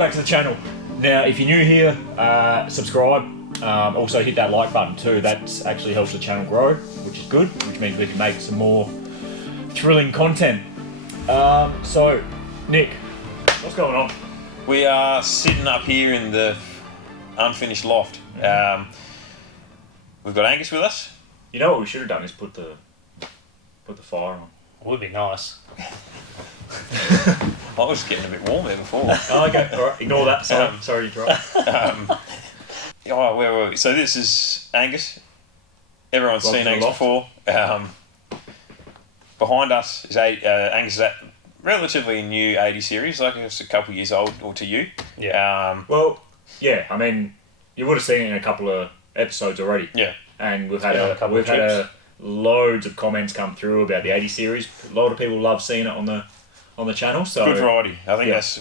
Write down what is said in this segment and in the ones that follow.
back to the channel. Now, if you're new here, subscribe. Also hit that like button too. That actually helps the channel grow, which is good, which means we can make some more thrilling content. So, Nick, what's going on? We are sitting up here in the unfinished loft. We've got Angus with us. You know what we should have done is put the fire on. Would be nice. I was getting a bit warm there before. Oh, okay, alright, ignore that. Sorry to interrupt. Where were we? So this is Angus. Everyone's seen Angus before. Behind us is Angus is relatively new 80 series, like it's a couple of years old, or to you. Yeah. Well, yeah, I mean, you would have seen it in a couple of episodes already. Yeah. And we've had loads of comments come through about the 80 series. A lot of people love seeing it on the channel. So good variety. I think that's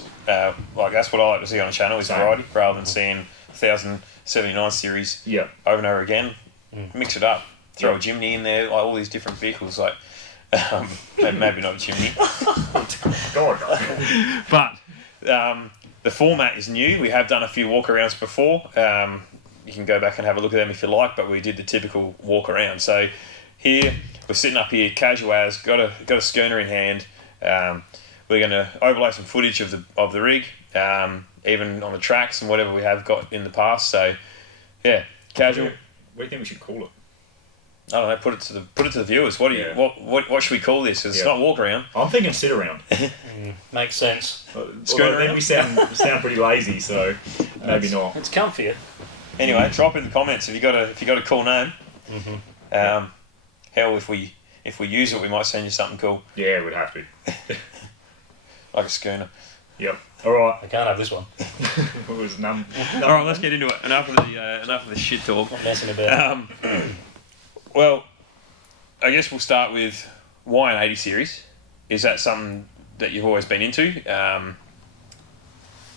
what I like to see on a channel is variety, rather than seeing 1079 series over and over again. Mix it up. Throw a chimney in there, like all these different vehicles, like maybe not a chimney. God. But the format is new. We have done a few walkarounds before. You can go back and have a look at them if you like, but we did the typical walk around. So here, we're sitting up here, casual as, got a schooner in hand. We're going to overlay some footage of the rig, even on the tracks and whatever we have got in the past. So, yeah, casual. What do you think we should call it? I don't know. Put it to the viewers. What should we call this? It's not walk around. I'm thinking sit around. Makes sense. Schooner around. We sound pretty lazy, so maybe not. It's comfy. Anyway, drop in the comments if you got a cool name. Hell, if we use it, we might send you something cool. Yeah, we'd have to. Like a schooner. Yep. All right. I can't have this one. It was numb. All right, let's get into it. Enough of the shit talk. Not messing about. Well, I guess we'll start with why an 80 series. Is that something that you've always been into?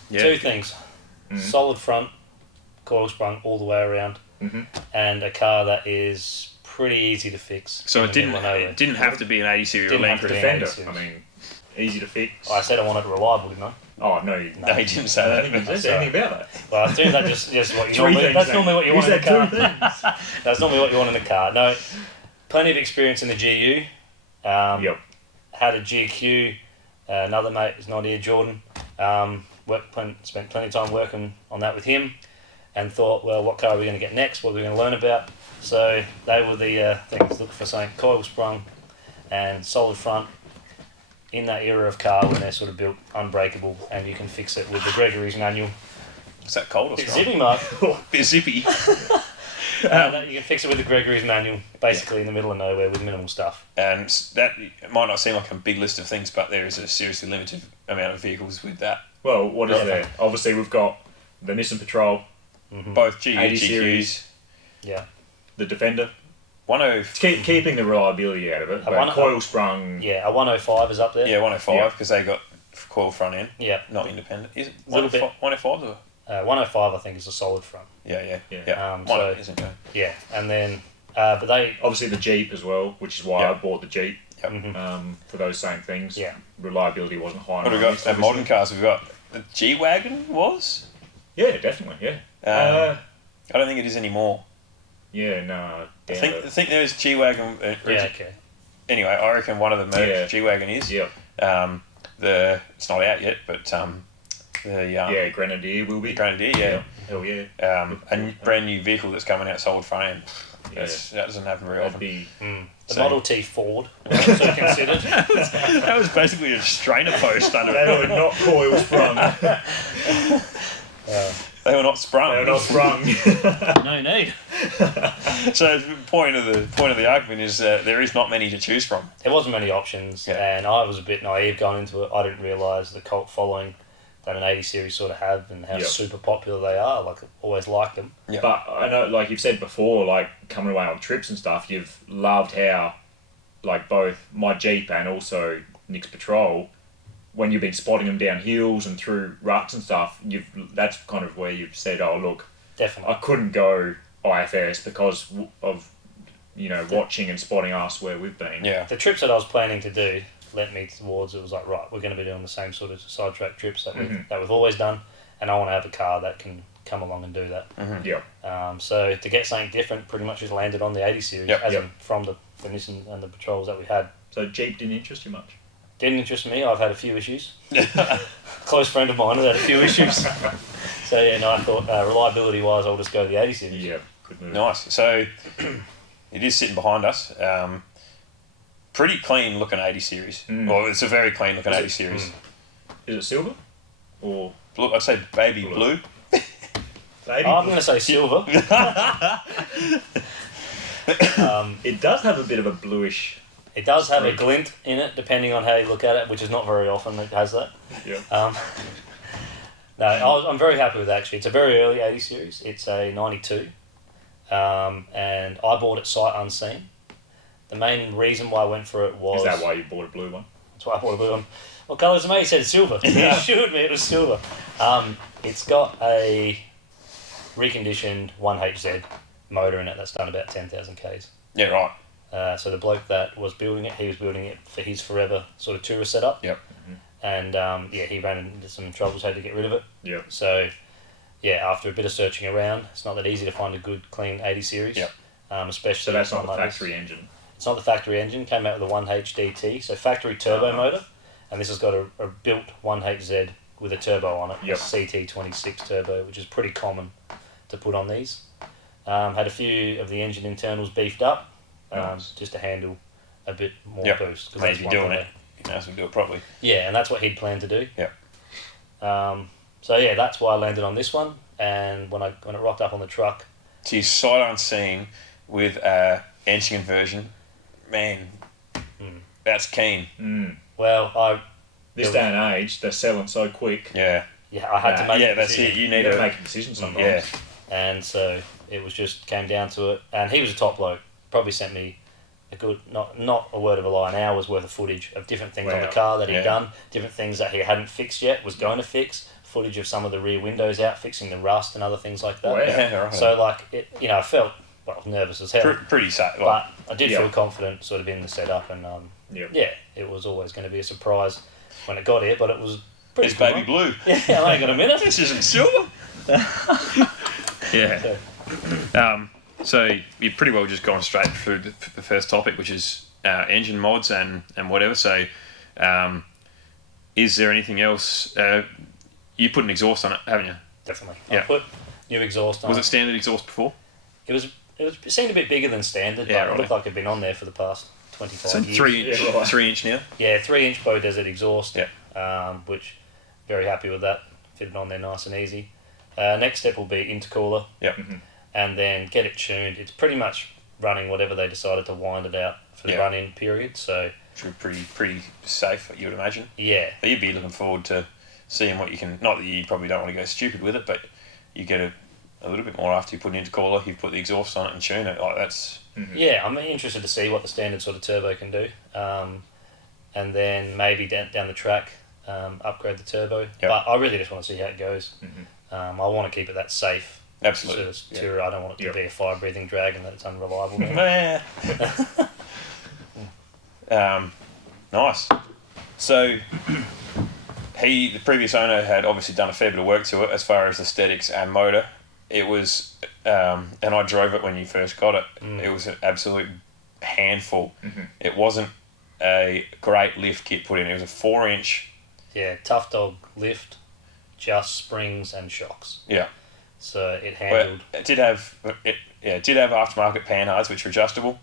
Two things: solid front, coil sprung all the way around, and a car that is pretty easy to fix. So it didn't have to be an 80 series or Landcruiser. Defender. I mean, easy to fix. I said I wanted it reliable, didn't I? Oh no, he didn't say that. I don't think he said anything about that. Well, I think that's just what you normally. That's normally what you want in a car. That's normally what you want in a car. No, plenty of experience in the GU. Had a GQ. Another mate is not here, Jordan. Spent plenty of time working on that with him, and thought, well, what car are we going to get next? What are we going to learn about? So they were the things. Look for something coil sprung and solid front. In that era of car when they're sort of built unbreakable and you can fix it with the Gregory's manual. Is that cold or Bit strong? zippy, Mark. Bit zippy. You can fix it with the Gregory's manual, basically in the middle of nowhere with minimal stuff. And that might not seem like a big list of things, but there is a seriously limited amount of vehicles with that. Well, what is there? Obviously, we've got the Nissan Patrol, both GU, 80 GQs. series. Yeah. The Defender. Keeping the reliability out of it. Coil sprung. Yeah, a 105 is up there. Yeah, 105 because they got coil front end. Yeah. Not independent. Is it 105 or? 105 I think is a solid front. Yeah. So, isn't it? Yeah, and then but they obviously the Jeep as well, which is why I bought the Jeep. For those same things. Yeah. Reliability wasn't high enough. What have we got? Modern cars. We've got the G-Wagon was. Yeah, definitely. Yeah. I don't think it is anymore. Yeah, no. I think there is G-Wagon. okay. Anyway, I reckon one of them G-Wagon is. Yeah. It's not out yet, but the Grenadier will be. Grenadier, yeah. Hell yeah. A brand new vehicle that's coming out solid frame. That doesn't happen very often. The Model T Ford was also considered. That was basically a strainer post under it. They were not coil sprung. They were not sprung. They were not sprung. No need. So the point of the argument is there is not many to choose from. There wasn't many options, and I was a bit naive going into it. I didn't realise the cult following that an 80 series sort of have and how super popular they are. Like, I've always liked them. Yep. But I know, like you've said before, like coming away on trips and stuff, you've loved how, like both my Jeep and also Nick's Patrol, when you've been spotting them down hills and through ruts and stuff, that's kind of where you've said, oh look, definitely, I couldn't go IFS because of watching and spotting us where we've been. Yeah. The trips that I was planning to do lent me towards, it was like, right, we're going to be doing the same sort of sidetrack trips that we've always done, and I want to have a car that can come along and do that. Mm-hmm. Yeah. So to get something different, pretty much just landed on the 80 series, from the Nissan and the Patrols that we had. So Jeep didn't interest you much? Didn't interest me. I've had a few issues. Close friend of mine has had a few issues. So yeah, no, I thought reliability-wise, I'll just go the 80 series. Yeah, good move. Nice. So it is sitting behind us. Pretty clean looking 80 series. Well, it's a very clean looking 80 series. Is it silver? Or Look, I'd say baby blue. Baby I'm blue. going to say silver. It does have a bit of a bluish. It does have a glint in it, depending on how you look at it, which is not very often it has that. Yeah. No, I'm very happy with it, actually. It's a very early 80 series. It's a 92. And I bought it sight unseen. The main reason why I went for it was... Is that why you bought a blue one? That's why I bought a blue one. What colour is it, mate? He said silver. He assured me it was silver. It's got a reconditioned 1HZ motor in it that's done about 10,000 Ks. Yeah, right. So the bloke that was building it, he was building it for his forever sort of tourist setup. Yep. And he ran into some troubles, had to get rid of it. Yep. So after a bit of searching around, it's not that easy to find a good, clean 80 series. Yep. Especially So that's not the like factory this. engine? It's not the factory engine. Came out with a 1HDT, so factory turbo motor. And this has got a built 1HZ with a turbo on it, a CT26 turbo, which is pretty common to put on these. Had a few of the engine internals beefed up, just to handle a bit more boost. Because you're doing it, you can actually do it properly. Yeah, and that's what he'd planned to do. Yeah. So yeah, that's why I landed on this one. And when it rocked up on the truck, So you sight unseen with engine conversion, man, that's keen. well, This day and age, they're selling so quick. Yeah. I had to make a that's decision. it. You need to to make a decision sometimes. Yeah. And so it was just came down to it. And he was a top bloke. Probably sent me a good, not a word of a lie, an hour's worth of footage of different things on the car that he'd done, different things that he hadn't fixed yet, was going to fix, footage of some of the rear windows out, fixing the rust and other things like that. Wow. Yeah, right. So like, I felt nervous as hell. Pretty safe. But I did feel confident sort of in the setup, and it was always going to be a surprise when it got here, but it was pretty It's cool, baby right? blue. Yeah, I ain't got a minute. This isn't silver. Yeah. So you've pretty well just gone straight through the first topic, which is engine mods and whatever. So is there anything else? You put an exhaust on it, haven't you? Definitely. Yeah. I put new exhaust on. Was it standard exhaust before? It seemed a bit bigger than standard, but it looked like it'd been on there for the past 25 So years. 3 inch now? Yeah, 3-inch Bow Desert exhaust. Yeah. Which, very happy with that. Fitted on there nice and easy. Next step will be intercooler. Yep. And then get it tuned. It's pretty much running whatever they decided to wind it out for the run-in period. So Pretty safe, you would imagine. yeah. But you'd be looking forward to seeing what you can. Not that you probably don't want to go stupid with it, but you get a little bit more after you put an intercooler. You put the exhaust on it and tune it. Like that's. Yeah, I'm interested to see what the standard sort of turbo can do, and then maybe down the track upgrade the turbo. Yep. But I really just want to see how it goes. I want to keep it that safe. Absolutely. Sort of tourer. I don't want it to be a fire-breathing drag and that it's unreliable. Nice. So the previous owner had obviously done a fair bit of work to it as far as aesthetics and motor. It was, and I drove it when you first got it. It was an absolute handful. It wasn't a great lift kit put in. It was a 4-inch. Yeah, tough dog lift, just springs and shocks. Yeah. So it handled. Well, it did have aftermarket panhards which were adjustable.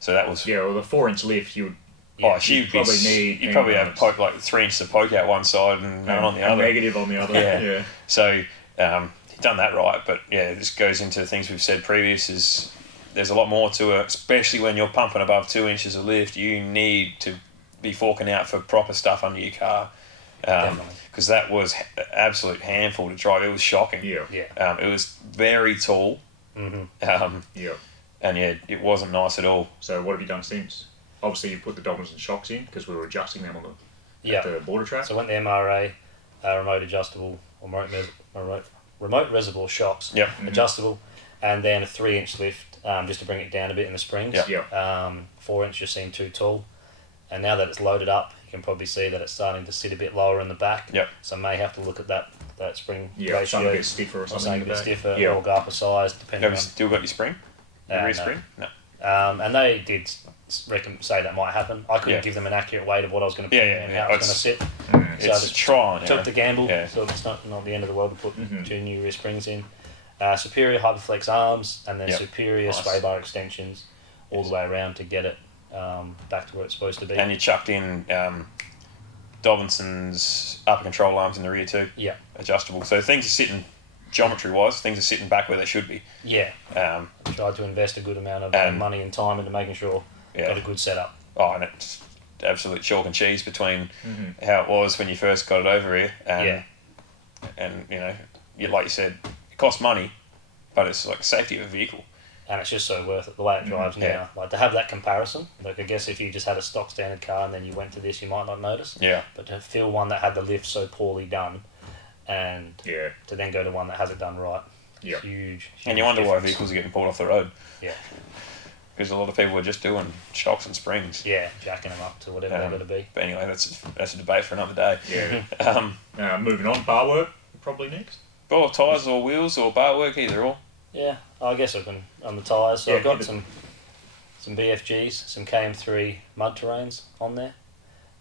So that was. Yeah, well, the 4-inch lift you would. You'd probably have poke like 3 inches of poke out one side and none on the other. Negative on the other. Yeah. So he'd done that right, but this goes into things we've said previous. Is there's a lot more to it, especially when you're pumping above 2 inches of lift. You need to be forking out for proper stuff under your car. Because that was an absolute handful to drive. It was shocking. Yeah. It was very tall. And it wasn't nice at all. So what have you done since? Obviously you put the Dominants and shocks in because we were adjusting them on the border track. So I went the MRA, remote adjustable or remote reservoir shocks, adjustable, and then a 3-inch lift just to bring it down a bit in the springs. 4-inch just seemed too tall, and now that it's loaded up, you can probably see that it's starting to sit a bit lower in the back. Yep. So may have to look at that spring Yeah, ratio. something a bit stiffer or something. A bit stiffer, Yeah. or go up a size, depending Have on... you still got your spring? Your rear spring? No. And they did say that might happen. I couldn't Yeah. give them an accurate weight of what I was going to put Yeah, in yeah, and how it was going to sit. So I It's just trying. took the gamble. Yeah. So it's not the end of the world to put 2 new rear springs in. Superior Hyperflex arms, and then superior sway bar extensions all the way around to get it back to where it's supposed to be. And you chucked in Dobinson's upper control arms in the rear too. Yeah. Adjustable. So things are sitting, geometry-wise, things are sitting back where they should be. Yeah. Tried to invest a good amount of money and time into making sure got a good setup. Oh, and it's absolute chalk and cheese between how it was when you first got it over here and you know, like you said, it costs money, but it's like safety of a vehicle. And it's just so worth it, the way it drives now. Like, to have that comparison, like, I guess if you just had a stock standard car and then you went to this, you might not notice. Yeah. But to feel one that had the lift so poorly done, and to then go to one that has it done right, huge. And you wonder why vehicles are getting pulled off the road. Yeah. Because a lot of people are just doing shocks and springs. Yeah, jacking them up to whatever they're going to be. But anyway, that's a debate for another day. Yeah. Moving on, bar work, probably next. Or tyres or wheels or bar work, either or. Yeah, I guess I can on the tyres. So I've got some BFGs, some KM3 mud terrains on there.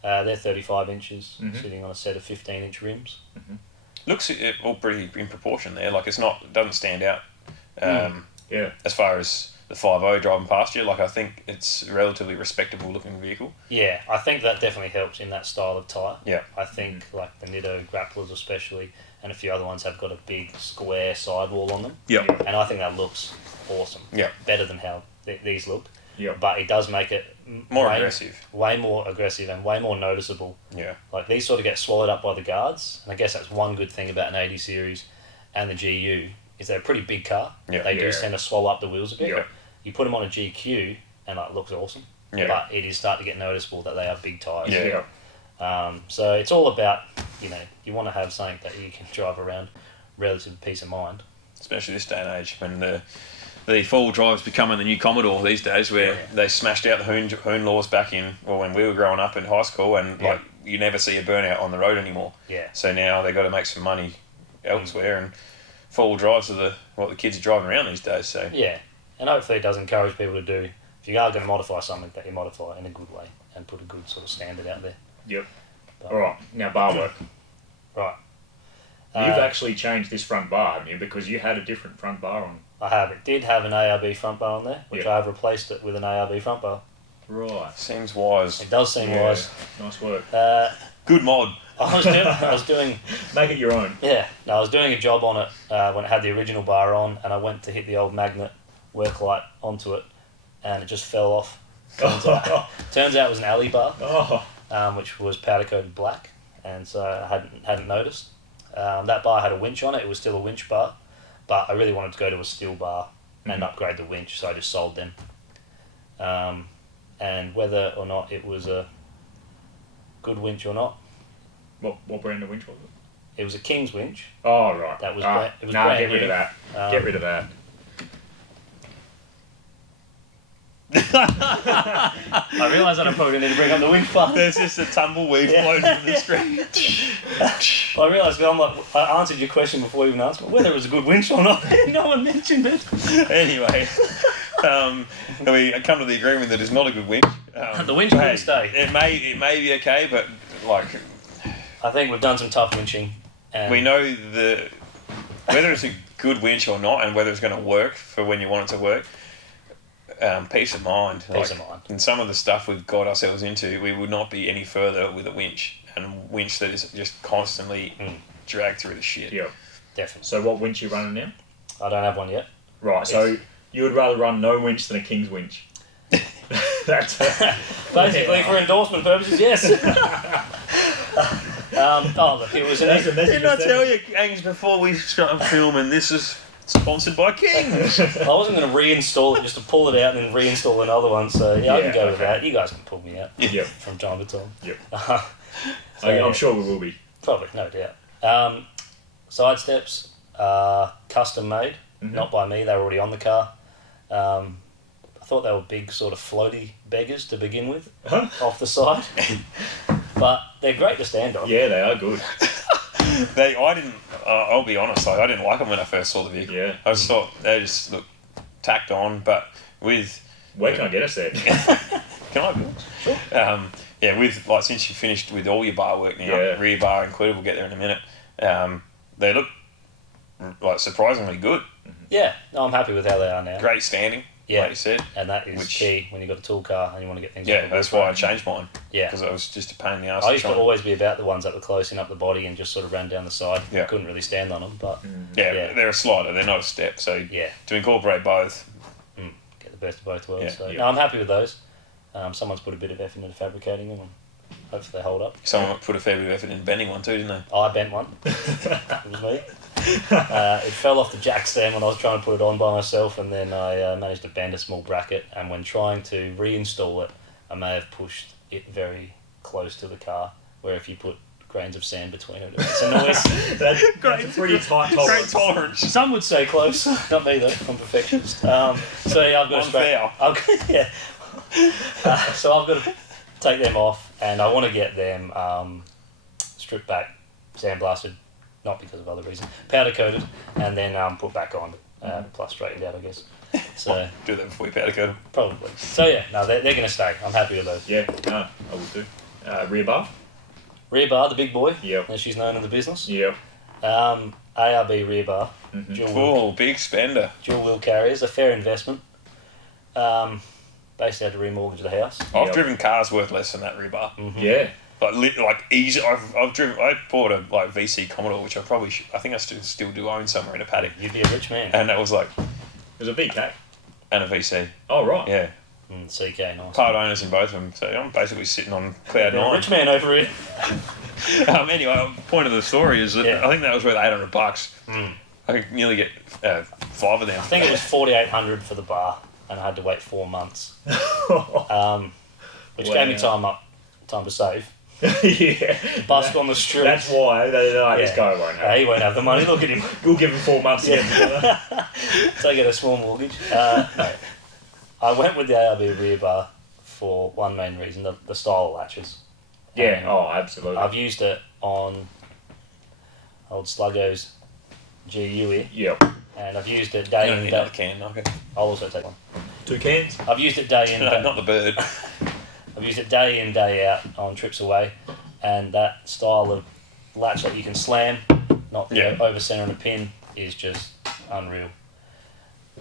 They're 35 inches, sitting on a set of 15-inch rims. Looks all pretty in proportion there. Like, it doesn't stand out. As far as the 5.0 driving past you, like, I think it's a relatively respectable looking vehicle. Yeah, I think that definitely helps in that style of tyre. Yeah. I think like the Nitto grapplers especially, and a few other ones have got a big square sidewall on them. Yeah. And I think that looks awesome. Yeah. Better than how these look. Yeah. But it does make it more aggressive. Way more aggressive and way more noticeable. Yeah. Like, these sort of get swallowed up by the guards, and I guess that's one good thing about an 80 series and the GU is they're a pretty big car. Yeah. They do tend to swallow up the wheels a bit. Yeah. You put them on a GQ and it looks awesome. Yeah. But it is starting to get noticeable that they are big tyres. Yeah. So it's all about, you know, you want to have something that you can drive around relative peace of mind. Especially this day and age when the four-wheel drive's becoming the new Commodore these days, where they smashed out the Hoon laws back in, well, when we were growing up in high school, and like, you never see a burnout on the road anymore. Yeah. So now they've got to make some money elsewhere, and four-wheel drives are what the kids are driving around these days. So yeah, and hopefully it does encourage people to do, if you are going to modify something, that you modify it in a good way and put a good sort of standard out there. Yep. All right, now bar work. Right. You've actually changed this front bar, haven't you? Because you had a different front bar on. I have. It did have an ARB front bar on there, which I have replaced it with an ARB front bar. Right. Seems wise. It does seem wise. Nice work. Good mod. I was doing. Make it your own. Yeah. No, I was doing a job on it when it had the original bar on, and I went to hit the old magnet work light onto it, and it just fell off. Turns out it was an alley bar, which was powder coated black, and so I hadn't noticed. That bar had a winch on it. It was still a winch bar, but I really wanted to go to a steel bar and upgrade the winch, so I just sold them. And whether or not it was a good winch or not. What brand of winch was it? It was a King's winch. Oh, right. That was it was nah, brand get new. rid of that. Get rid of that. I realise that I'm probably going to need to bring up the winch bar. There's just a tumbleweed floating from the screen. I realised I answered your question before you even asked me whether it was a good winch or not. No one mentioned it. Anyway, we come to the agreement that it's not a good winch. The winch couldn't stay. It may be okay, but like, I think we've done some tough winching. And we know whether it's a good winch or not, and whether it's going to work for when you want it to work. Peace of mind. Peace of mind. And some of the stuff we've got ourselves into, we would not be any further with a winch, and a winch that is just constantly dragged through the shit. Yeah, definitely. So what winch are you running now? I don't have one yet. Right. So you would rather run no winch than a King's winch. That's basically for endorsement purposes. Yes. Look, it was Didn't I tell you, Angus, before we started filming, this is sponsored by King's? I wasn't going to reinstall it just to pull it out and then reinstall another one, so I can go with that. You guys can pull me out from time to time. Yep. I'm sure we will be. Probably, no doubt. Side steps are custom made, not by me, they were already on the car. I thought they were big sort of floaty beggars to begin with, off the side. But they're great to stand on. Yeah, they are good. I'll be honest, like, I didn't like them when I first saw the vehicle. Yeah. I just thought they just looked tacked on, but with... Where can I get a set? Can I? Sure. With, like, since you finished with all your bar work now, rear bar included, we'll get there in a minute, they look, like, surprisingly good. Yeah, no, I'm happy with how they are now. Great standing, like you said. And that is key when you've got a tool car and you want to get things Yeah, that's why I changed mine. Yeah. Because it was just a pain in the arse. I used to always be about the ones that were closing up the body and just sort of ran down the side. Yeah. I couldn't really stand on them, but... they're a slider, they're not a step, so to incorporate both... Get the best of both worlds. Yeah. So, no, I'm happy with those. Someone's put a bit of effort into fabricating them and hopefully they hold up. Someone put a fair bit of effort in bending one too, didn't they? I bent one. It was me. It fell off the jack stand when I was trying to put it on by myself, and then I managed to bend a small bracket, and when trying to reinstall it, I may have pushed it very close to the car, where if you put grains of sand between it makes a noise. That's a pretty tight tolerance. Great tolerance. Some would say close. Not me though, I'm a perfectionist. So yeah, I've got so I've got to take them off, and I want to get them stripped back, sandblasted, not because of other reasons, powder coated, and then put back on, plus straightened out, I guess. So do that before you powder coat them. Probably. So yeah, no, they're going to stay. I'm happy with those. Yeah, no, I would do. Rear bar? Rear bar, the big boy. Yep. As she's known in the business. Yep. ARB rear bar. Big spender. Dual wheel carriers, a fair investment. Basically had to remortgage the house. I've driven cars worth less than that rear bar. Yeah. Like easy. I've driven. I bought a VC Commodore, which I probably I think I still do own somewhere in a paddock. You'd be a rich man. And that was like. It was a VK. And a VC. Oh right. Yeah. CK, nice. Part owners in both of them, so I'm basically sitting on cloud nine. Rich man over here. Anyway, the point of the story is that I think that was worth $800. I could nearly get 5 of them. I think it was $4,800 for the bar, and I had to wait 4 months, which gave me time to save. Yeah. Busk on the street. That's why this guy won't have. He won't have the money. Look at him. We'll give him 4 months to get together. Take out a small mortgage. No. I went with the ARB rear bar for one main reason: the style of latches. Yeah. Absolutely. I've used it on old Sluggo's GU here. Yep. And I've used it day in day. Another can. Okay. I'll also take one. 2 cans. I've used it day in. No, not the bird. I've used it day in, day out on trips away, and that style of latch that you can slam, not over centre and a pin, is just unreal.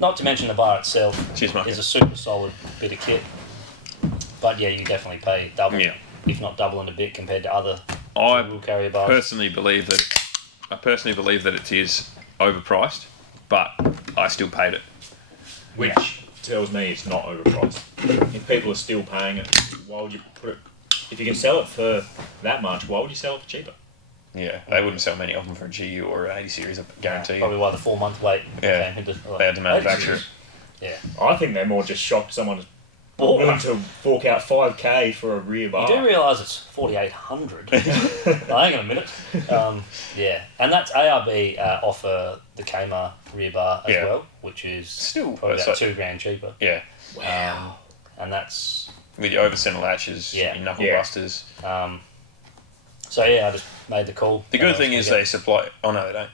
Not to mention the bar itself is a super solid bit of kit. But yeah, you definitely pay double, if not double and a bit compared to other wheel carrier bars. I personally believe that it is overpriced, but I still paid it. Which tells me it's not overpriced. If people are still paying it, why would you put it... If you can sell it for that much, why would you sell it for cheaper? Yeah, they wouldn't sell many of them for a GU or an 80 series, I guarantee you. Probably why the 4 month wait came into... They had to manufacture it. Yeah. I think they're more just shocked someone's willing to fork out $5,000 for a rear bar. You do realise it's 4,800. Hang on a minute. And that's ARB offer the Kmart rear bar as well, which is still probably about $2,000 cheaper. Yeah. Wow. And that's with your over centre latches, your knuckle busters. So yeah, I just made the call. The good thing is they supply. Oh no, they don't.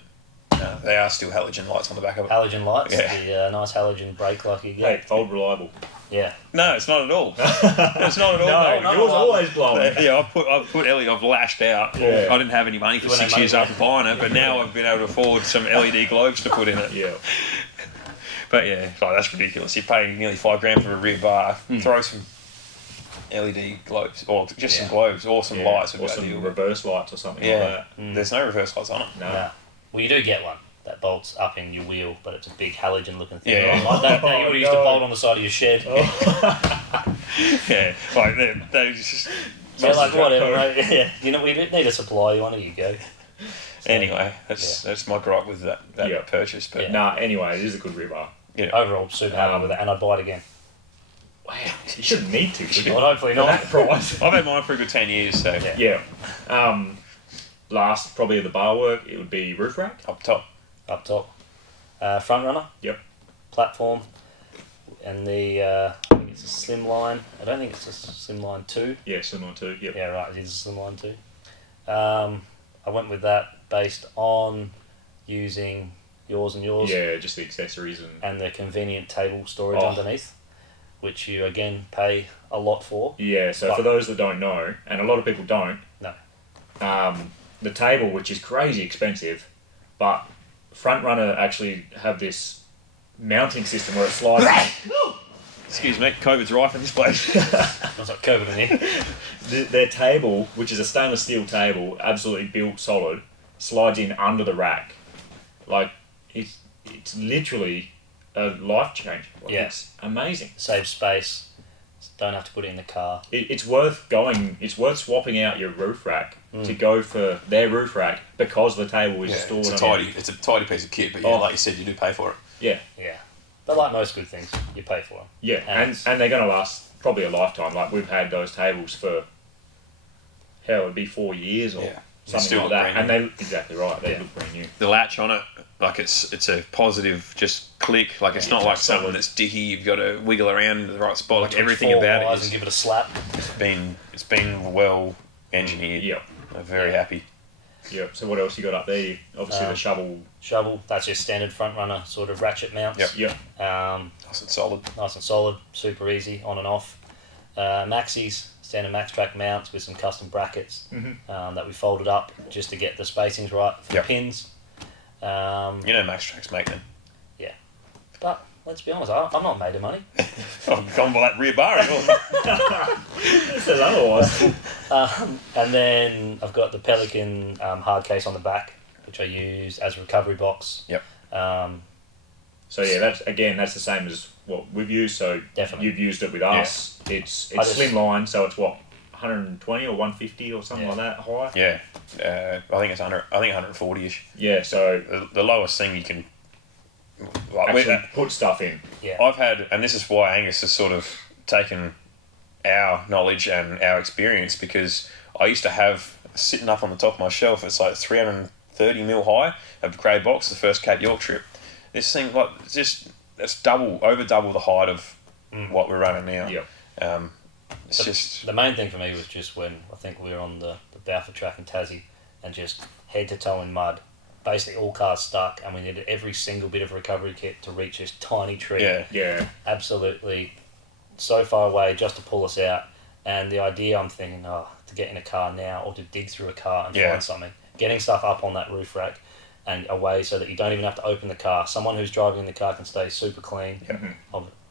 No, they are still halogen lights on the back of it. Halogen lights, the nice halogen brake like you get. Hey, old reliable. Yeah. No, it's not at all. It's not at all. No, yours always blowing. Yeah, I've put LED. I've lashed out. Yeah. I didn't have any money for 6 years after buying it, but now I've been able to afford some LED globes to put in it. Yeah. But yeah, that's ridiculous. You're paying nearly $5,000 for a rear bar. Throw some LED globes, or just some globes, or some lights, or some reverse lights or something like that. There's no reverse lights on it. No. Well, you do get one that bolts up in your wheel, but it's a big halogen looking thing. Yeah. Like that you would have used to bolt on the side of your shed. Yeah, like they just. So like whatever, mate. Yeah, we didn't need a supply. You want you go. So, anyway, that's my gripe with that purchase. But anyway, it is a good rear bar. Yeah. Overall, super happy with it, and I'd buy it again. Wow, you shouldn't need to. Should you? Well, hopefully not. That price. I've had mine for a good 10 years, so yeah. Last probably of the bar work, it would be roof rack up top. Front runner. Yep. Platform, and the I think it's a Slimline. I don't think it's a Slimline 2. Yeah, Slimline 2, yep. Yeah, right, it is a Slimline 2. I went with that based on using yours and yours. Yeah, just the accessories and the convenient table storage underneath, which you again pay a lot for. Yeah, so for those that don't know, and a lot of people don't, the table, which is crazy expensive, but Front Runner actually have this mounting system where it slides. Excuse me, COVID's rife in this place. It's like COVID in here. Their table, which is a stainless steel table, absolutely built solid, slides in under the rack. Like, it's literally a life change. Like, it's amazing. Save space. Don't have to put it in the car. It's worth swapping out your roof rack to go for their roof rack because the table is stored. It's a tidy piece of kit, but like you said, you do pay for it. Yeah. Yeah. But like most good things, you pay for them. Yeah, and they're going to last probably a lifetime. Like, we've had those tables for, hell, it'd be 4 years or something like that. And they look exactly right. They look brand new. The latch on it, like it's a positive, just click. Like, it's not like something that's dicky. You've got to wiggle around in the right spot. Like, everything about it and give it a slap. It's been well engineered. Yep. I'm very happy. Yep. So what else you got up there? Obviously the shovel. Shovel. That's your standard Front Runner sort of ratchet mounts. Yep. Nice and solid. Nice and solid. Super easy on and off. Maxies, standard Max Track mounts with some custom brackets that we folded up just to get the spacings right for the pins. Max Tracks make them. Yeah. But let's be honest, I'm not made of money. I've gone by that rear bar. It says otherwise. And then I've got the Pelican hard case on the back, which I use as a recovery box. Yep. So yeah, that's the same as what we've used. So definitely you've used it with us. Yeah. It's slimline, so it's what 120 or 150 or something like that high. Yeah, I think it's 140ish. Yeah, so the lowest thing you can actually put stuff in. Yeah, I've had, and this is why Angus has sort of taken our knowledge and our experience, because I used to have sitting up on the top of my shelf. It's like 330 mil high of grey box. The first Cape York trip. This thing it's over double the height of what we're running now. Yep. The main thing for me was just when I think we were on the Balfour track in Tassie and just head to toe in mud, basically all cars stuck, and we needed every single bit of recovery kit to reach this tiny tree. Yeah. Absolutely so far away just to pull us out. And the idea, I'm thinking, to get in a car now or to dig through a car and find something, getting stuff up on that roof rack and away so that you don't even have to open the car. Someone who's driving the car can stay super clean.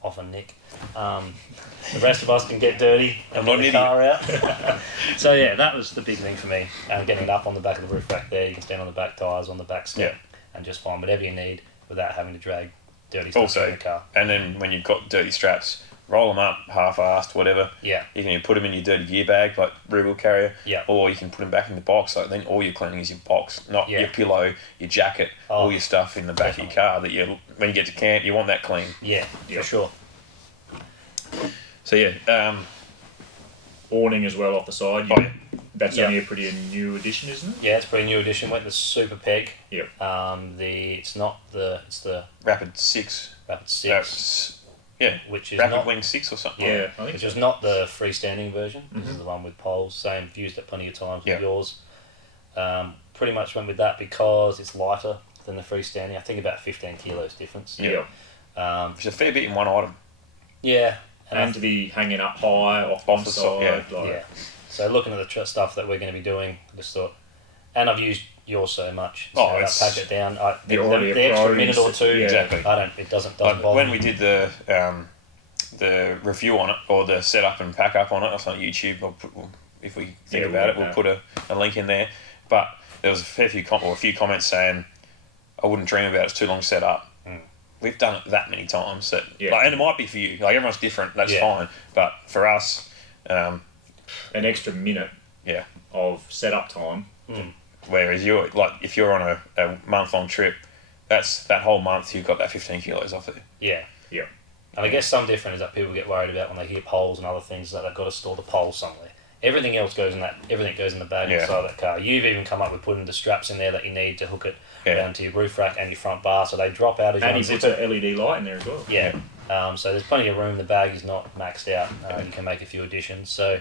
Often Nick. The rest of us can get dirty and get the car out. So yeah, that was the big thing for me. Getting it up on the back of the roof rack there, you can stand on the back tyres, on the back step, and just find whatever you need without having to drag dirty stuff in the car. And then when you've got dirty straps, roll them up half-assed, whatever. Yeah. You can either put them in your dirty gear bag, like rear wheel carrier, or you can put them back in the box. Like, then all you're cleaning is your box, not your pillow, your jacket, all your stuff in the back of your car. That when you get to camp, you want that clean. Yeah, for sure. So yeah, awning as well off the side. That's only a pretty new addition, isn't it? Yeah, it's a pretty new addition. Went the Super Peg. Yep. It's the Rapid 6. Rapid 6. Which is Rapid Wing 6 or something. Yeah, I think which is not the freestanding version. This is the one with poles. Same, used it plenty of times with yours. Pretty much went with that because it's lighter than the freestanding. I think about 15 kilos difference. Yeah. Which is a fair bit in one item. Yeah. And to be hanging up high off the side. So looking at the stuff that we're going to be doing, I just thought, and I've used yours so much. So I pack it down. The extra minute or two. Exactly. It doesn't bother when me. we did the review on it, or the setup and pack up on it, it's on YouTube. If we think about it, we'll put a link in there. But there was a few comments saying, I wouldn't dream about it, it's too long set up. We've done it that many times that, and it might be for you. Like, everyone's different. That's fine. But for us, an extra minute, of setup time. Whereas if you're on a month-long trip, that whole month you've got that 15 kilos off there. Yeah. Yeah. And I guess some different is that people get worried about when they hear poles and other things, that they've got to store the poles somewhere. Everything else goes in everything goes in the bag inside that car. You've even come up with putting the straps in there that you need to hook it down to your roof rack and your front bar, so they drop out as you unzip it. And he puts an LED light in there as well. Yeah. So there's plenty of room. The bag is not maxed out. You can make a few additions. So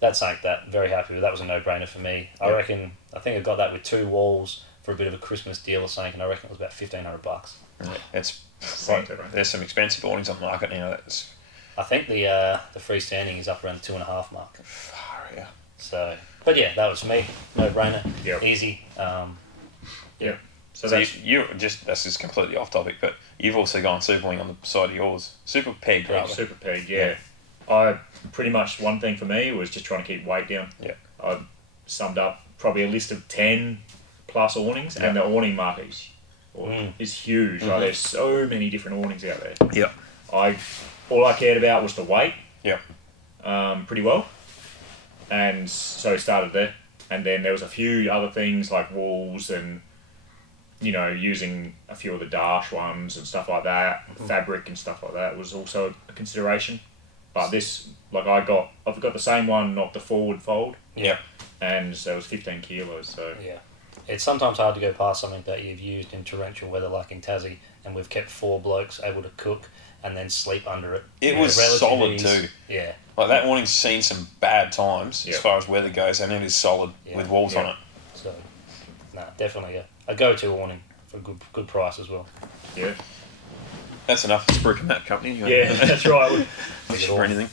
that's something that very happy with. That was a no-brainer for me. I reckon. I think I got that with 2 walls for a bit of a Christmas deal or something, and I reckon it was about $1,500. There's some expensive awnings on the market now. I think the freestanding is up around the 2.5 mark. Yeah. So, but yeah, that was me. No-brainer. Easy. So you just, that's just completely off topic, but you've also gone super wing on the side of yours. Super peg, rather. Super peg, yeah. I pretty much, one thing for me was just trying to keep weight down. Yeah. I summed up probably a list of 10 plus awnings, and the awning market is huge. Like, there's so many different awnings out there. Yeah. All I cared about was the weight. Yeah. Pretty well. And so started there. And then there was a few other things like walls and, you know, using a few of the Dash ones and stuff like that. Fabric and stuff like that was also a consideration. But this, like I've got the same one, not the forward fold. Yeah. And so it was 15 kilos. So yeah, it's sometimes hard to go past something that you've used in torrential weather, like in Tassie, and we've kept 4 blokes able to cook and then sleep under it. It was solid too. Yeah. Like that awning's seen some bad times as far as weather goes, and it is solid with walls on it. So, definitely a go-to awning for a good price as well. Yeah. That's enough spruiking that company. Yeah, that's right. For anything.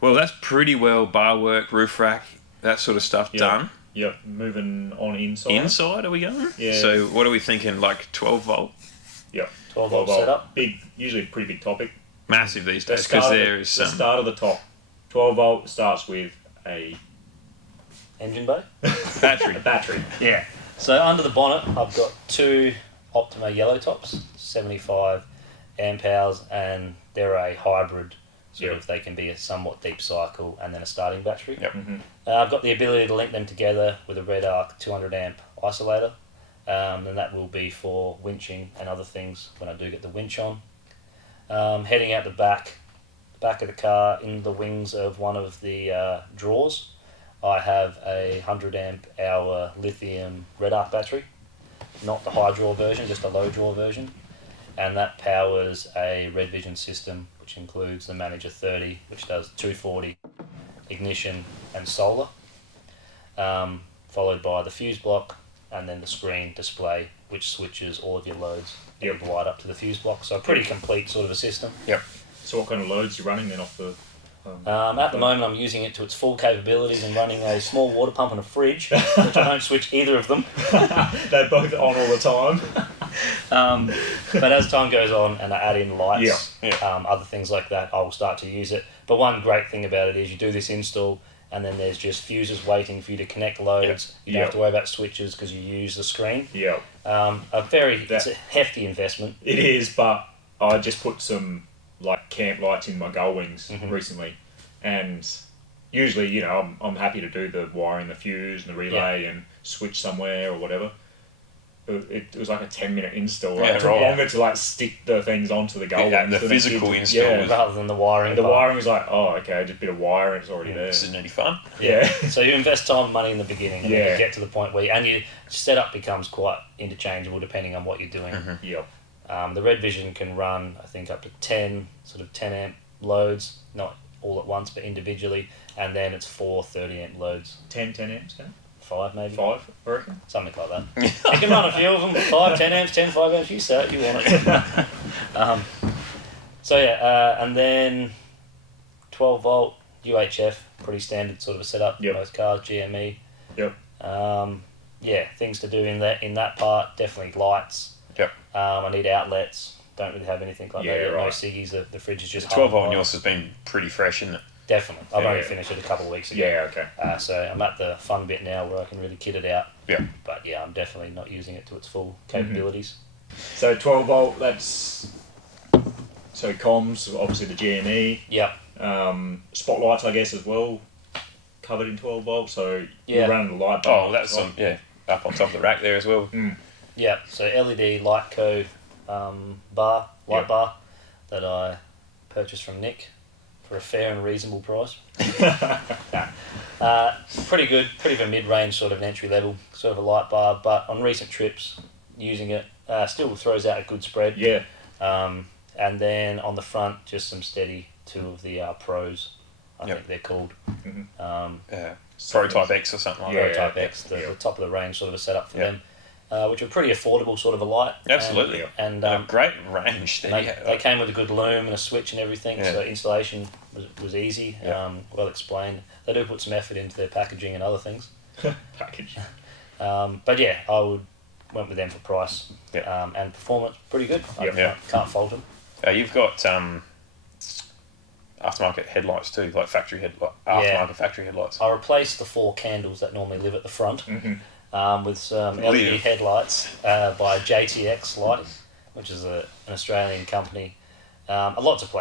Well, that's pretty well bar work, roof rack, that sort of stuff done. Yep. Moving on inside. Inside, are we going? Yeah. So what are we thinking? Like 12 volt? Yep. 12 volt setup. Big, usually a pretty big topic. Massive these days because there is some. The start of the top. 12 volt starts with a engine bay. Battery. A battery. Yeah. So under the bonnet, I've got 2 Optima yellow tops, 75 amp hours, and they're a hybrid. Sort of, they can be a somewhat deep cycle and then a starting battery. Yep. I've got the ability to link them together with a Red Arc 200 amp isolator, and that will be for winching and other things when I do get the winch on. Heading out the back of the car, in the wings of one of the drawers, I have a 100 amp hour lithium Red Arc battery, not the high draw version, just a low draw version, and that powers a Red Vision system, which includes the Manager 30, which does 240 ignition and solar, followed by the fuse block and then the screen display, which switches all of your loads right up to the fuse block. So a pretty complete sort of a system. Yep. So what kind of loads are you running then off the... at the moment I'm using it to its full capabilities and running a small water pump and a fridge, which I don't switch either of them. They're both on all the time. But as time goes on and I add in lights, other things like that, I will start to use it. But one great thing about it is you do this install and then there's just fuses waiting for you to connect loads. You don't have to worry about switches because you use the screen. Yeah. It's a hefty investment. It is, but I just put some like camp lights in my gull wings recently, and usually, you know, I'm happy to do the wiring, the fuse and the relay and switch somewhere or whatever. It was like a 10-minute install. It took longer to like stick the things onto the gull wings. The physical install rather than the wiring. The wiring was like, oh, okay, just a bit of wire and it's already there. This isn't any fun. Yeah. So you invest time and money in the beginning, and then you get to the point where your setup becomes quite interchangeable depending on what you're doing. Yep. The Red Vision can run, I think, up to 10 amp loads, not all at once, but individually, and then it's 4 30 amp loads. 10 amps, yeah? 5 maybe. 5, I reckon. Something like that. You can run a few of them, 5, 10 amps, 10, 5 amps, you say it, you want it. And then 12 volt UHF, pretty standard sort of a setup, most cars, GME. Yep. Things to do in that part, definitely lights. Yep. I need outlets, don't really have anything like that. Right. No ciggies, the fridge is just... 12 volt on yours has been pretty fresh, isn't it? Definitely. I've only finished it a couple of weeks ago. Yeah, okay. So I'm at the fun bit now where I can really kit it out. Yeah. But I'm definitely not using it to its full capabilities. So 12 volt, that's... So comms, obviously the GME. Yep. Spotlights, I guess, as well, covered in 12 volt, so you're running the light bar. Oh, that's up on top of the rack there as well. Yep. So LED Lightco light bar that I purchased from Nick for a fair and reasonable price. Pretty good, pretty of a mid-range sort of an entry level sort of a light bar, but on recent trips using it still throws out a good spread. Yeah. And then on the front, just some steady 2 of the Pros, I think they're called. Prototype X or something like that. Prototype X, the top of the range sort of a setup for them, which are pretty affordable sort of a light. Absolutely. And a great range. They came with a good loom and a switch and everything, so installation was easy, well explained. They do put some effort into their packaging and other things. But yeah, I went with them for price and performance, pretty good. Can't fault them. You've got aftermarket headlights too, like aftermarket factory headlights. I replaced the 4 candles that normally live at the front with some LED headlights by JTX Lighting, which is an Australian company. Lots of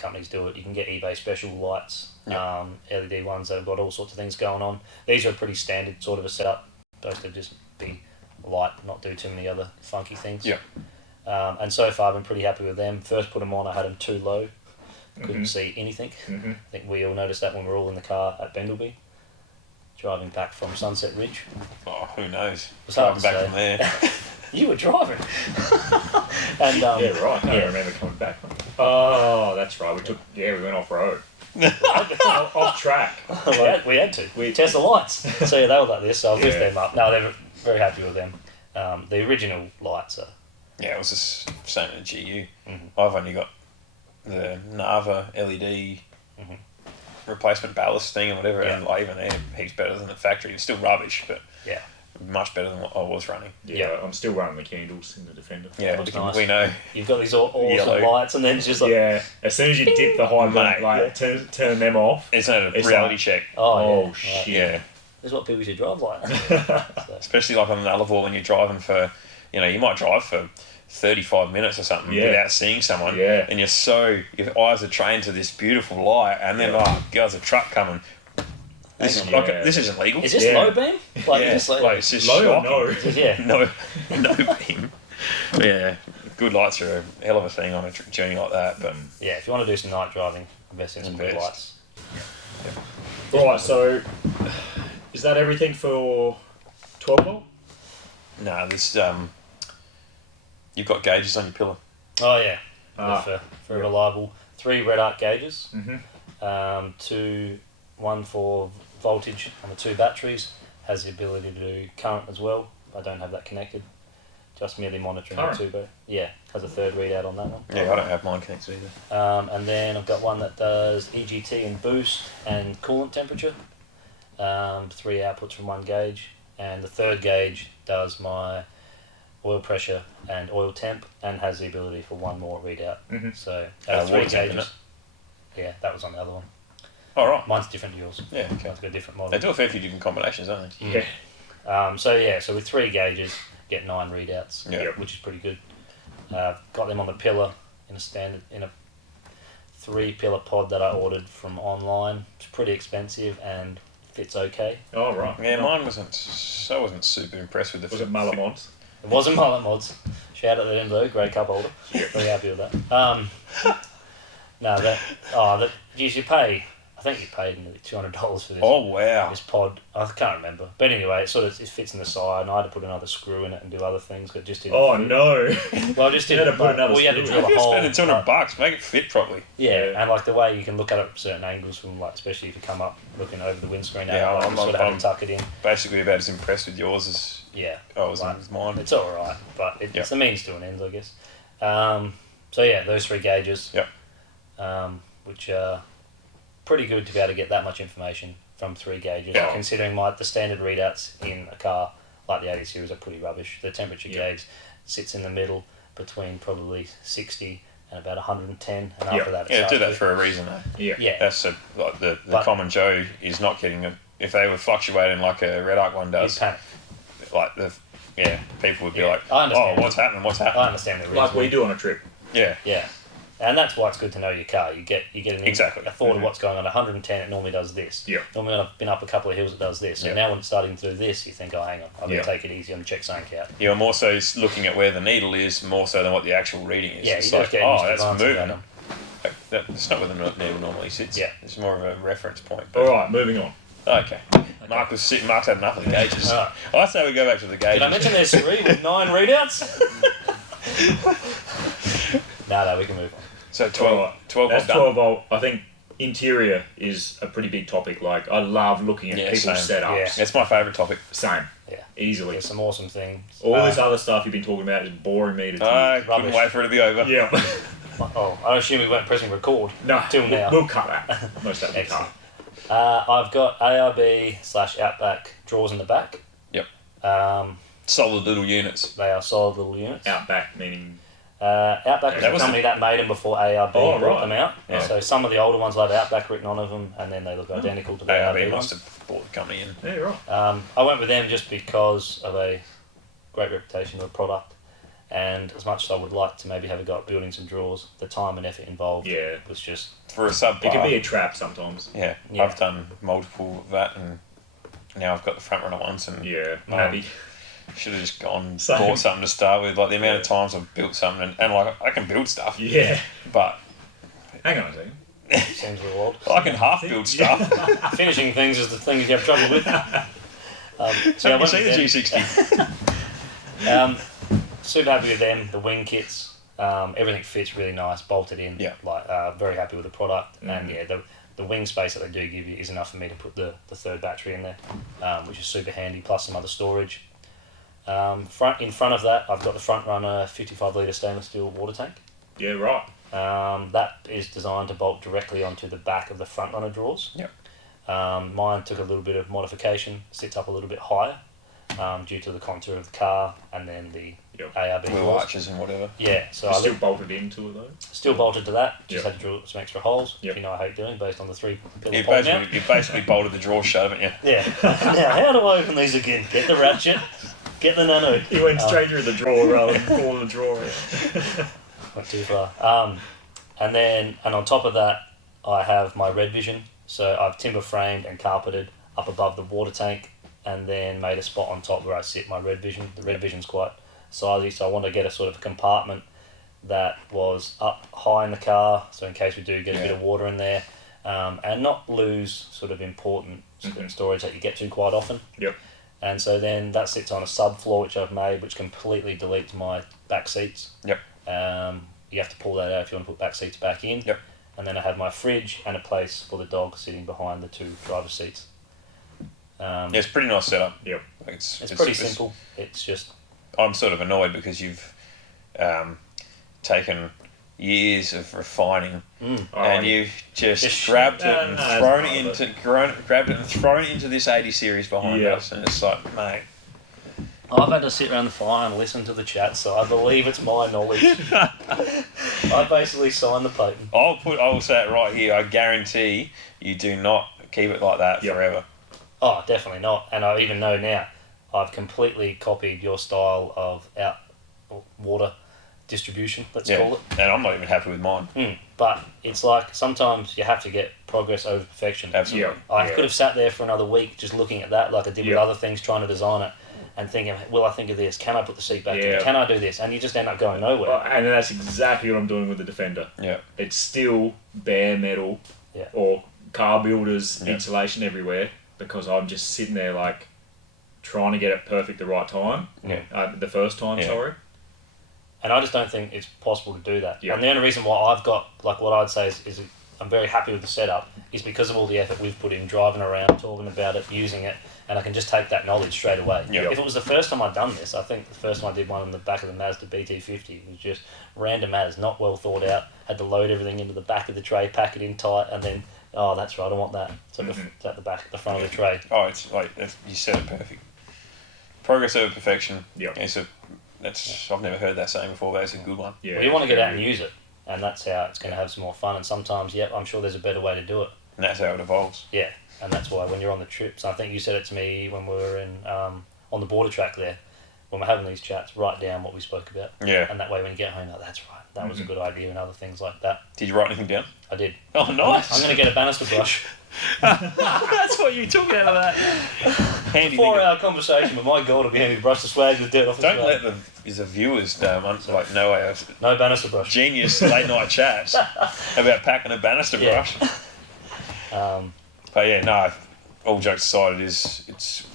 companies do it. You can get eBay special lights, LED ones that have got all sorts of things going on. These are a pretty standard sort of a setup. Supposed to just be light, not do too many other funky things. And so far I've been pretty happy with them. First put them on, I had them too low. Couldn't see anything. I think we all noticed that when we were all in the car at Bendelby, driving back from Sunset Ridge. Oh, who knows? Driving back from there. You were driving. And yeah, right. I remember coming back. Oh, that's right. We went off road. Off track. we had to. We test the lights. So yeah, they were like this. So I'll lift them up. No, they're very happy with them. The original lights are. Yeah, it was the same in the GU. I've only got the Nava LED replacement ballast thing and whatever, and even there, heaps better than the factory. It's still rubbish, but much better than what I was running. I'm still running the candles in the Defender. Yeah, nice. We know. You've got these awesome lights, and then it's just like as soon as you dip the high turn them off. It's a reality check. Oh shit! Yeah, this is what people should drive like. Especially like on an Nullarbor when you're driving for, you might drive for 35 minutes or something without seeing someone, and your eyes are trained to this beautiful light, and then there's a truck coming. This isn't legal. Is this low beam? It's just low shocking. or no? no beam. Yeah, good lights are a hell of a thing on a journey like that. But if you want to do some night driving, invest in some good lights. Right, so is that everything for 12 volt? No, there's you've got gauges on your pillar. Oh yeah, for reliable 3 red arc gauges, 1 for voltage on the 2 batteries, has the ability to do current as well. I don't have that connected, just merely monitoring the 2, but has a 3rd readout on that one. Yeah, I don't have mine connected either. And then I've got one that does EGT and boost and coolant temperature, 3 outputs from 1 gauge, and the 3rd gauge does my oil pressure and oil temp, and has the ability for 1 more readout. So 3 gauges. Yeah, that was on the other one. Oh, right. Mine's different to yours. Yeah, okay. Mine's got a different model. They do a fair few different combinations, don't they? Yeah. So with 3 gauges, get 9 readouts, which is pretty good. Got them on the pillar in a 3 pillar pod that I ordered from online. It's pretty expensive and fits okay. Oh, right. Yeah, mine wasn't super impressed with the. Was it Mullet Mods? It wasn't Mullet Mods. Shout out to them though, great cup holder. Very happy with that. You pay. I think you paid nearly $200 for this. Oh wow! This pod, I can't remember, but anyway, it fits in the side, and I had to put another screw in it and do other things, but just didn't. Oh no! Well, I just didn't. You had to put you had to drill a hole. Spending $200, make it fit properly. Yeah, and like the way you can look at it at certain angles, from especially if you come up looking over the windscreen. I'm sort of have to tuck it in. Basically, about as impressed with yours as I was with mine. It's all right, but it's the means to an end, I guess. Those 3 gauges. Which are pretty good to be able to get that much information from 3 gauges, considering the standard readouts in a car like the 80 series are pretty rubbish. The temperature gauge sits in the middle between probably 60 and about 110, and after that do that for a reason though. That's the common Joe is not getting if they were fluctuating like a red arc one does, like people would be like, what's happening? I understand the reason. Like we do on a trip. Yeah. And that's why it's good to know your car. You get a thought of what's going on. 110, it normally does this. Normally when I've been up a couple of hills, it does this. So now when it's starting to do this, you think, hang on, I've got to take it easy and check something out. You're more so looking at where the needle is, more so than what the actual reading is. Yeah, it's like, that's moving. That's not where the needle normally sits. Yeah. It's more of a reference point. All right, moving on. Okay. Mark's had enough of the gauges. Right. I say we go back to the gauges. Did I mention there's 3 with 9 readouts? No, we can move on. So 12 That's done. 12 volt. I think interior is a pretty big topic. Like, I love looking at people's setups. Yeah. It's my favourite topic. Same. Yeah. Easily. There's some awesome things. All this other stuff you've been talking about is boring me to tears. I couldn't wait for it to be over. Yeah. Oh, I assume we weren't pressing record No. till now. We'll cut that. Most of that we'll cut. I've got ARB/Outback drawers in the back. Yep. Um, Solid little units. They are solid little units. Outback meaning... Outback is the company that made them before ARB brought them out. Yeah. So some of the older ones have Outback written on them, and then they look identical to the ARB must ones. have bought the company in. Yeah, you're right. I went with them just because of a great reputation of the product, and as much as I would like to maybe have a go at building some drawers, the time and effort involved was just... For a subpar. It can be a trap sometimes. Yeah. I've done multiple of that, and now I've got the front runner ones, and maybe. Should have just gone bought something to start with. Like the amount of times I've built something, and like I can build stuff. Yeah. But hang on a second. Seems a little old. I can half build stuff. Finishing things is the thing you have trouble with. So have you seen the G60? Super happy with them. The wing kits, everything fits really nice, bolted in. Yeah. Like very happy with the product, and the wing space that they do give you is enough for me to put the third battery in there, which is super handy. Plus some other storage. In front of that, I've got the front runner 55 litre stainless steel water tank. Yeah, right. That is designed to bolt directly onto the back of the front runner drawers. Yep. Mine took a little bit of modification, sits up a little bit higher due to the contour of the car and then the ARB wheel drawers. arches and whatever. Yeah, so still bolted into it though? Still bolted to that, just had to drill some extra holes, which you know I hate doing based on the 3-pillar pole now. You basically bolted the drawer shut, haven't you? Yeah. Now, how do I open these again? Get the ratchet. Get the nano. He went straight through the drawer rather than pulling the drawer out. Not too far. And on top of that, I have my Red Vision. So I've timber framed and carpeted up above the water tank, and then made a spot on top where I sit my Red Vision. The Red Vision's quite sizey, so I want to get a sort of compartment that was up high in the car, so in case we do get a bit of water in there, and not lose sort of important storage that you get to quite often. Yep. And so then that sits on a subfloor which I've made, which completely deletes my back seats. Yep. You have to pull that out if you want to put back seats back in. Yep. And then I have my fridge and a place for the dog sitting behind the 2 driver's seats. It's a pretty nice setup. Yep. It's pretty simple. It's just... I'm sort of annoyed because you've taken years of refining and you've just grabbed it and thrown it into this 80 series behind us, and it's like, mate, I've had to sit around the fire and listen to the chat, so I believe it's my knowledge. I basically signed the patent. I will say it right here, I guarantee you do not keep it like that forever. Oh, definitely not. And I even know now I've completely copied your style of water distribution, let's call it. And I'm not even happy with mine. But it's like sometimes you have to get progress over perfection. Absolutely. I could have sat there for another week just looking at that like I did with other things, trying to design it and thinking, will I think of this? Can I put the seat back in? Can I do this? And you just end up going nowhere. Well, and that's exactly what I'm doing with the Defender. Yeah. It's still bare metal or car builders insulation everywhere, because I'm just sitting there like trying to get it perfect the right time. The first time, sorry. And I just don't think it's possible to do that. And the only reason why I've got, like what I'd say is I'm very happy with the setup, is because of all the effort we've put in driving around, talking about it, using it, and I can just take that knowledge straight away. If it was the first time I'd done this, I think the first time I did one on the back of the Mazda BT50, it was just random as, not well thought out, had to load everything into the back of the tray, pack it in tight, and then, oh, that's right, I want that. So it's at the back, the front of the tray. Oh, it's like, you said it perfect. Progress over perfection. I've never heard that saying before, but it's a good one. Yeah, well, you want to get out and use it, and that's how it's going to have some more fun. And sometimes, I'm sure there's a better way to do it. And that's how it evolves. Yeah, and that's why when you're on the trips, I think you said it to me when we were in on the border track there, when we're having these chats, write down what we spoke about. Yeah. And that way when you get home, you're like, that's right, that was a good idea, and other things like that. Did you write anything down? I did. Oh, nice. I'm going to get a banister brush. That's what you took out of that. Handy 4-hour conversation, but my God, it'll be handy to brush the swag the dirt off the Don't swag. let the viewers know, no banister brush. Genius late night chats about packing a banister brush. But yeah, no, all jokes aside, it's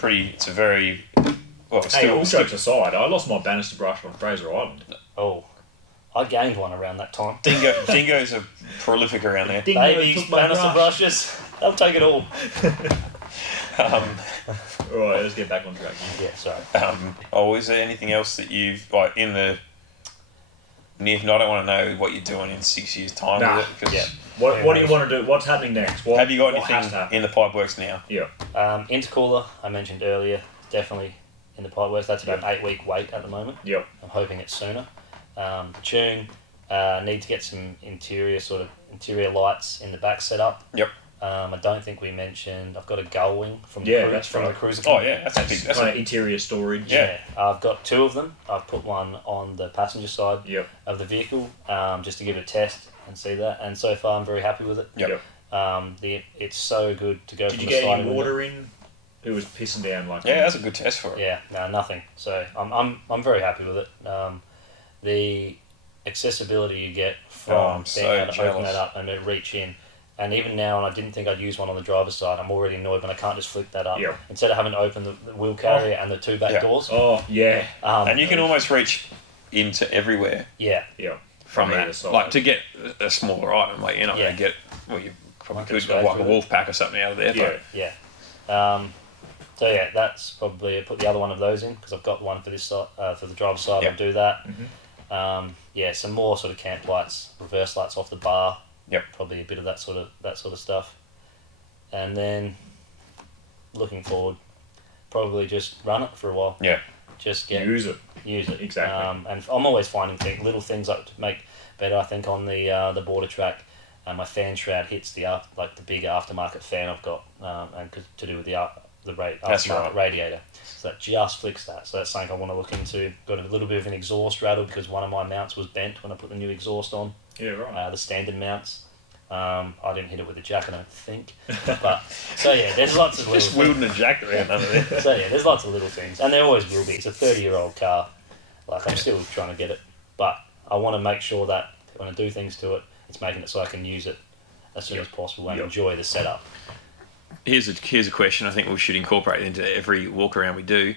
a very, well, all jokes aside, I lost my banister brush on Fraser Island. Oh. I gained one around that time. Dingoes are prolific around there. Babies, banister brushes, they'll take it all. Alright, let's get back on track. Yeah, sorry. Is there anything else that you've, like, in the near, I don't want to know what you're doing in 6 years' time with it. Cause What do you want to do? What's happening next? have you got anything in the pipeworks now? Yeah. Intercooler, I mentioned earlier, definitely in the pipeworks. That's about an 8-week wait at the moment. Yep. I'm hoping it's sooner. The tune, need to get some interior lights in the back set up. Yep. I don't think we mentioned, I've got a gull wing from the Cruiser. Oh yeah, that's kind of interior storage. Yeah, I've got 2 of them. I've put one on the passenger side of the vehicle, just to give it a test and see that. And so far, I'm very happy with it. Yep. It's so good to go. Did you get any water in? It was pissing down like. Yeah, that's a good test for it. Yeah, no, nothing. So I'm very happy with it. The accessibility you get from being able to open that up and then reach in. And even now, and I didn't think I'd use one on the driver's side, I'm already annoyed when I can't just flip that up. Yep. Instead of having to open the wheel carrier and the 2 back doors. Oh, yeah. And you can almost reach into everywhere. Yeah. Yeah. From that. Like, to get a smaller item, like, you're not going to get, well, you probably could go like a wolf pack or something out of there. Yeah. So, yeah, that's probably, I put the other one of those in, because I've got one for this side, for the driver's side, I'll do that. Mm-hmm. Some more sort of camp lights, reverse lights off the bar. Yep. Probably a bit of that sort of stuff. And then looking forward, probably just run it for a while. Yeah. Just use it. Exactly. And I'm always finding little things like to make better. I think on the border track, my fan shroud hits the big aftermarket fan I've got, and to do with the aftermarket radiator. So that just flicks that. So that's something I want to look into. Got a little bit of an exhaust rattle because one of my mounts was bent when I put the new exhaust on. Yeah, right. The standard mounts. I didn't hit it with a jack, I don't think. But so yeah, there's lots of little just wielding a jack around under there. So yeah, there's lots of little things, and there always will be. It's a 30-year-old car. Like, I'm still trying to get it, but I want to make sure that when I do things to it, it's making it so I can use it as soon as possible and enjoy the setup. Here's a question I think we should incorporate into every walk around we do.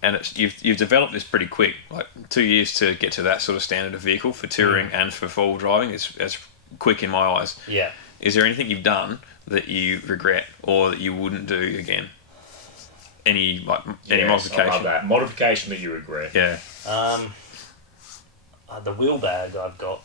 And it's you've developed this pretty quick, like 2 years to get to that sort of standard of vehicle for touring and for four-wheel driving is as quick in my eyes. Yeah. Is there anything you've done that you regret or that you wouldn't do again? Any modification? I love that. Modification that you regret. Yeah. The wheel bag I've got.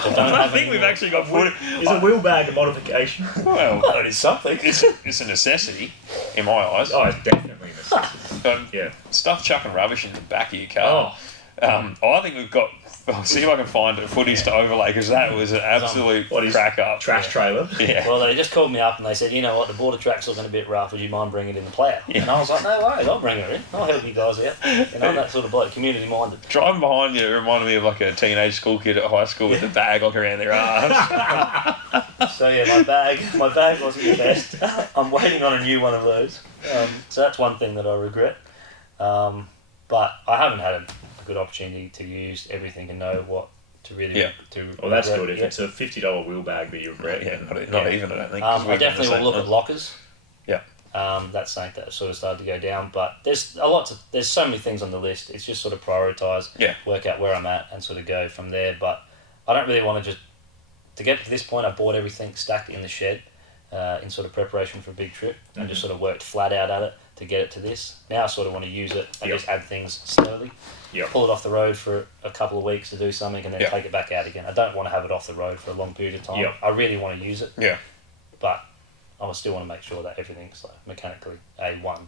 I think we've actually got footage. Is a wheel bag a modification? Well, it is something. It's a necessity in my eyes. Oh, it's definitely a necessity. Stuff chucking rubbish in the back of your car. I think we've got. I'll see if I can find footage to overlay because that was an absolute crack up. Trash trailer. Yeah. Well, they just called me up and they said, you know what, the border track's looking a bit rough. Would you mind bringing it in the plough? Yeah. And I was like, no worries, I'll bring her in. I'll help you guys out. And I'm that sort of bloke, community minded. Driving behind you reminded me of like a teenage school kid at high school with the bag like around their arms. So yeah, my bag wasn't the best. I'm waiting on a new one of those. So that's one thing that I regret. But I haven't had a good opportunity to use everything and know what to really Well, that's good. If it's a $50 wheel bag that you regret, not even, I don't think. I definitely will look at lockers. Yeah. That's something that sort of started to go down, but there's so many things on the list. It's just sort of prioritise, work out where I'm at, and sort of go from there. But I don't really want to to get to this point. I bought everything stacked in the shed, in sort of preparation for a big trip, and just sort of worked flat out at it to get it to this. Now I sort of want to use it and just add things slowly. Pull it off the road for a couple of weeks to do something and then take it back out again. I don't want to have it off the road for a long period of time. I really want to use it. But I still want to make sure that everything's mechanically A1.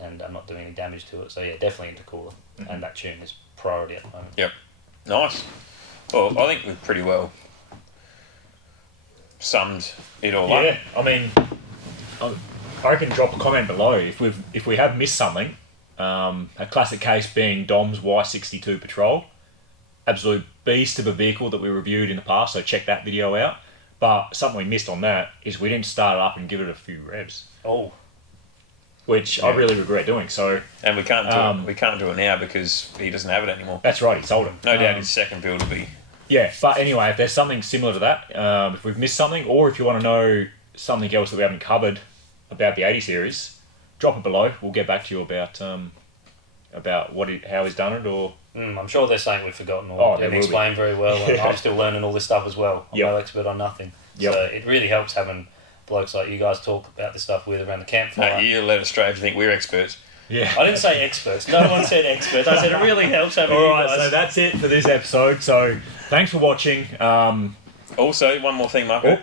And I'm not doing any damage to it. So yeah, definitely intercooler. And that tune is priority at the moment. Nice. Well, I think we've pretty well summed it all up. I mean, I reckon drop a comment below if we have missed something. A classic case being Dom's Y62 Patrol. Absolute beast of a vehicle that we reviewed in the past, so check that video out. But something we missed on that is we didn't start it up and give it a few revs. Oh. Which I really regret doing. So, and we can't do it. We can't do it now because he doesn't have it anymore. That's right, he sold it. No doubt his second build will be. Yeah, but anyway, if there's something similar to that, if we've missed something, or if you want to know something else that we haven't covered about the 80 series, drop it below. We'll get back to you about how he's done it, or I'm sure there's something we've forgotten or didn't explain very well. And I'm still learning all this stuff as well. I'm no expert on nothing. So it really helps having blokes like you guys talk about this stuff with around the campfire. No, you let us straight if you think we're experts. Yeah. I didn't say experts. No one said experts. I said it really helps having you guys. Alright, so that's it for this episode. So thanks for watching. Also, one more thing, Marco.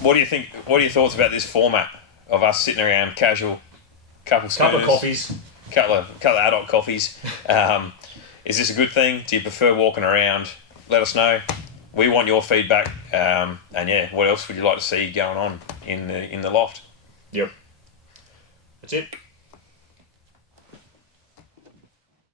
What do you think? What are your thoughts about this format of us sitting around casual, couple of coffees, couple of adult coffees? Is this a good thing? Do you prefer walking around? Let us know. We want your feedback. And yeah, what else would you like to see going on in the loft? Yep. That's it.